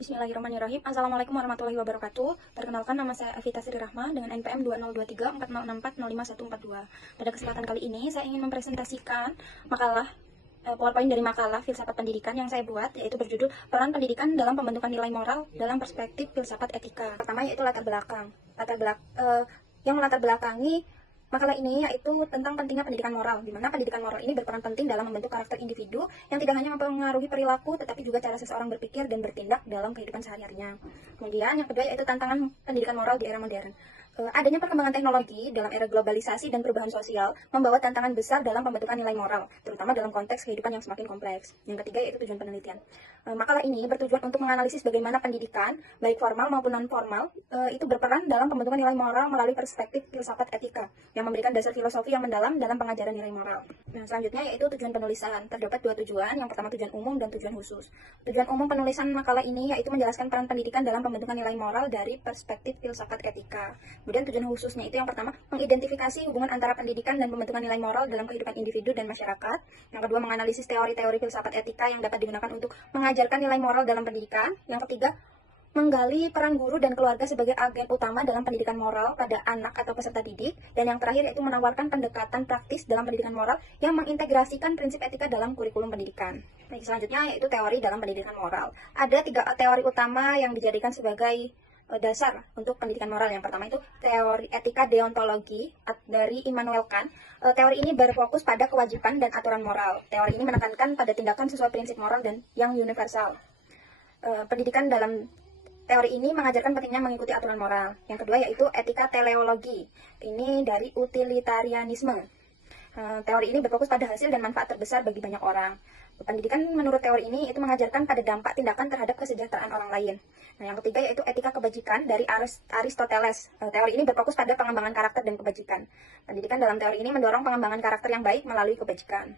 Bismillahirrahmanirrahim. Assalamualaikum warahmatullahi wabarakatuh. Perkenalkan, nama saya Evita Sri Rahma dengan NPM 202340640542. Pada kesempatan kali ini saya ingin mempresentasikan makalah PowerPoint dari makalah filsafat pendidikan yang saya buat, yaitu berjudul Peran Pendidikan dalam Pembentukan Nilai Moral dalam Perspektif Filsafat Etika. Pertama yaitu latar belakang. Yang melatar belakangi makalah ini yaitu tentang pentingnya pendidikan moral, di mana pendidikan moral ini berperan penting dalam membentuk karakter individu yang tidak hanya mempengaruhi perilaku, tetapi juga cara seseorang berpikir dan bertindak dalam kehidupan sehari-harinya. Kemudian yang kedua yaitu tantangan pendidikan moral di era modern. Adanya perkembangan teknologi dalam era globalisasi dan perubahan sosial membawa tantangan besar dalam pembentukan nilai moral, terutama dalam konteks kehidupan yang semakin kompleks. Yang ketiga yaitu tujuan penelitian. Makalah ini bertujuan untuk menganalisis bagaimana pendidikan, baik formal maupun non-formal, itu berperan dalam pembentukan nilai moral melalui perspektif filsafat etika, yang memberikan dasar filosofi yang mendalam dalam pengajaran nilai moral. Nah, selanjutnya yaitu tujuan penulisan. Terdapat dua tujuan, yang pertama tujuan umum dan tujuan khusus. Tujuan umum penulisan makalah ini yaitu menjelaskan peran pendidikan dalam pembentukan nilai moral dari perspektif filsafat etika. Kemudian tujuan khususnya itu yang pertama, mengidentifikasi hubungan antara pendidikan dan pembentukan nilai moral dalam kehidupan individu dan masyarakat. Yang kedua, menganalisis teori-teori filsafat etika yang dapat digunakan untuk mengajarkan nilai moral dalam pendidikan. Yang ketiga, menggali peran guru dan keluarga sebagai agen utama dalam pendidikan moral pada anak atau peserta didik. Dan yang terakhir yaitu menawarkan pendekatan praktis dalam pendidikan moral yang mengintegrasikan prinsip etika dalam kurikulum pendidikan. Baik, selanjutnya yaitu teori dalam pendidikan moral. Ada tiga teori utama yang dijadikan sebagai dasar untuk pendidikan moral. Yang pertama itu teori etika deontologi dari Immanuel Kant. Teori ini berfokus pada kewajiban dan aturan moral. Teori ini menekankan pada tindakan sesuai prinsip moral dan yang universal. Pendidikan dalam teori ini mengajarkan pentingnya mengikuti aturan moral. Yang kedua yaitu etika teleologi. Ini dari utilitarianisme. Teori ini berfokus pada hasil dan manfaat terbesar bagi banyak orang. Pendidikan menurut teori ini itu mengajarkan pada dampak tindakan terhadap kesejahteraan orang lain. Nah, yang ketiga yaitu etika kebajikan dari Aristoteles. Teori ini berfokus pada pengembangan karakter dan kebajikan. Pendidikan dalam teori ini mendorong pengembangan karakter yang baik melalui kebajikan.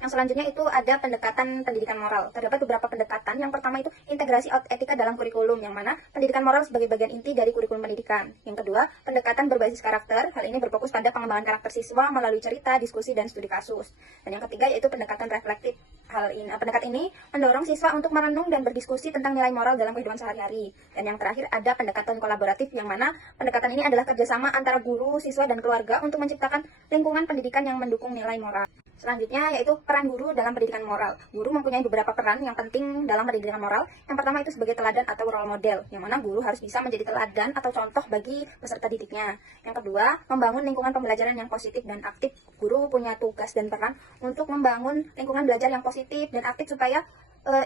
Yang selanjutnya itu ada pendekatan pendidikan moral. Terdapat beberapa pendekatan. Yang pertama itu integrasi etika dalam kurikulum, yang mana pendidikan moral sebagai bagian inti dari kurikulum pendidikan. Yang kedua, pendekatan berbasis karakter. Hal ini berfokus pada pengembangan karakter siswa melalui cerita, diskusi, dan studi kasus. Dan yang ketiga yaitu pendekatan reflektif. Pendekatan ini mendorong siswa untuk merenung dan berdiskusi tentang nilai moral dalam kehidupan sehari-hari. Dan yang terakhir ada pendekatan kolaboratif, yang mana pendekatan ini adalah kerjasama antara guru, siswa, dan keluarga untuk menciptakan lingkungan pendidikan yang mendukung nilai moral. Selanjutnya yaitu peran guru dalam pendidikan moral. Guru mempunyai beberapa peran yang penting dalam pendidikan moral. Yang pertama itu sebagai teladan atau role model, yang mana guru harus bisa menjadi teladan atau contoh bagi peserta didiknya. Yang kedua, membangun lingkungan pembelajaran yang positif dan aktif. Guru punya tugas dan peran untuk membangun lingkungan belajar yang positif dan aktif supaya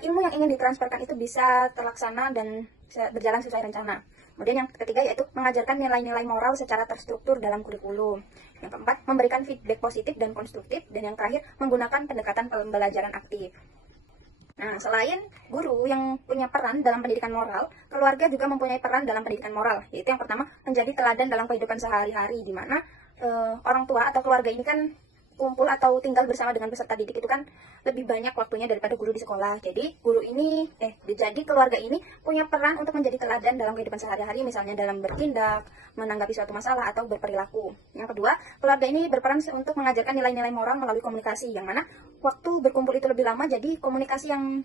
ilmu yang ingin ditransferkan itu bisa terlaksana dan bisa berjalan sesuai rencana. Kemudian yang ketiga yaitu mengajarkan nilai-nilai moral secara terstruktur dalam kurikulum. Yang keempat, memberikan feedback positif dan konstruktif. Dan yang terakhir, menggunakan pendekatan pembelajaran aktif. Nah, selain guru yang punya peran dalam pendidikan moral, keluarga juga mempunyai peran dalam pendidikan moral. Yaitu yang pertama, menjadi teladan dalam kehidupan sehari-hari, di mana orang tua atau keluarga ini kan kumpul atau tinggal bersama dengan peserta didik itu kan lebih banyak waktunya daripada guru di sekolah. Jadi jadi keluarga ini punya peran untuk menjadi teladan dalam kehidupan sehari-hari, misalnya dalam bertindak, menanggapi suatu masalah atau berperilaku. Yang kedua, keluarga ini berperan untuk mengajarkan nilai-nilai moral melalui komunikasi, yang mana waktu berkumpul itu lebih lama, jadi komunikasi yang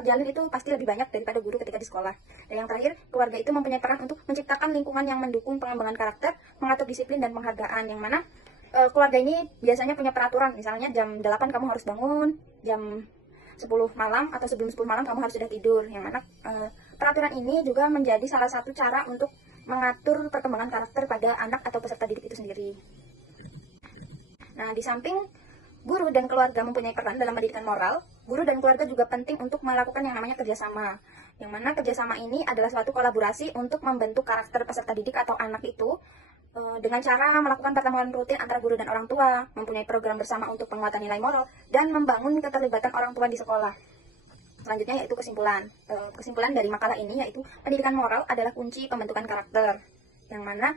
terjalin itu pasti lebih banyak daripada guru ketika di sekolah. Dan yang terakhir, keluarga itu mempunyai peran untuk menciptakan lingkungan yang mendukung pengembangan karakter, mengatur disiplin dan penghargaan, yang mana keluarga ini biasanya punya peraturan, misalnya jam 8 kamu harus bangun, jam 10 malam atau sebelum 10 malam kamu harus sudah tidur, yang mana peraturan ini juga menjadi salah satu cara untuk mengatur perkembangan karakter pada anak atau peserta didik itu sendiri. Nah, di samping guru dan keluarga mempunyai peran dalam pendidikan moral, guru dan keluarga juga penting untuk melakukan yang namanya kerjasama, yang mana kerjasama ini adalah suatu kolaborasi untuk membentuk karakter peserta didik atau anak itu dengan cara melakukan pertemuan rutin antara guru dan orang tua, mempunyai program bersama untuk penguatan nilai moral, dan membangun keterlibatan orang tua di sekolah. Selanjutnya yaitu kesimpulan. Kesimpulan dari makalah ini yaitu pendidikan moral adalah kunci pembentukan karakter, yang mana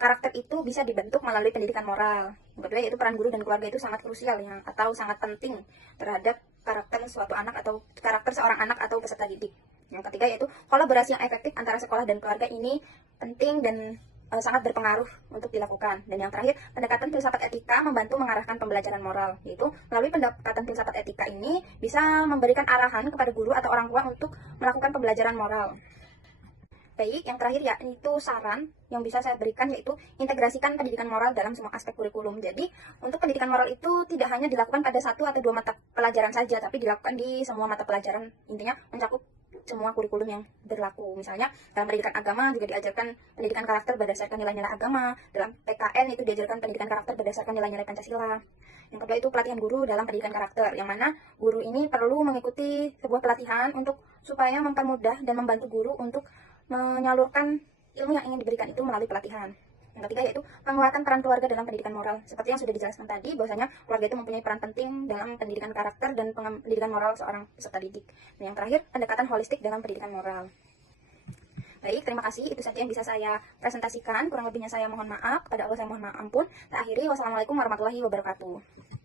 karakter itu bisa dibentuk melalui pendidikan moral. Yang kedua yaitu peran guru dan keluarga itu sangat krusial atau sangat penting terhadap karakter suatu anak atau karakter seorang anak atau peserta didik. Yang ketiga yaitu kolaborasi yang efektif antara sekolah dan keluarga ini penting dan sangat berpengaruh untuk dilakukan. Dan yang terakhir, pendekatan filsafat etika membantu mengarahkan pembelajaran moral, yaitu melalui pendekatan filsafat etika ini bisa memberikan arahan kepada guru atau orang tua untuk melakukan pembelajaran moral. Baik, yang terakhir ya, itu saran yang bisa saya berikan, yaitu integrasikan pendidikan moral dalam semua aspek kurikulum. Jadi, untuk pendidikan moral itu tidak hanya dilakukan pada 1 atau 2 mata pelajaran saja, tapi dilakukan di semua mata pelajaran, intinya mencakup semua kurikulum yang berlaku. Misalnya, dalam pendidikan agama juga diajarkan pendidikan karakter berdasarkan nilai-nilai agama, dalam PKN itu diajarkan pendidikan karakter berdasarkan nilai-nilai Pancasila. Yang kedua itu pelatihan guru dalam pendidikan karakter, yang mana guru ini perlu mengikuti sebuah pelatihan supaya mempermudah dan membantu guru untuk menyalurkan ilmu yang ingin diberikan itu melalui pelatihan. Yang ketiga yaitu penguatan peran keluarga dalam pendidikan moral. Seperti yang sudah dijelaskan tadi, bahwasanya keluarga itu mempunyai peran penting dalam pendidikan karakter dan pendidikan moral seorang peserta didik. Dan yang terakhir, pendekatan holistik dalam pendidikan moral. Baik, terima kasih. Itu saja yang bisa saya presentasikan. Kurang lebihnya saya mohon maaf. Kepada Allah saya mohon maaf ampun. Tak akhiri, wassalamualaikum warahmatullahi wabarakatuh.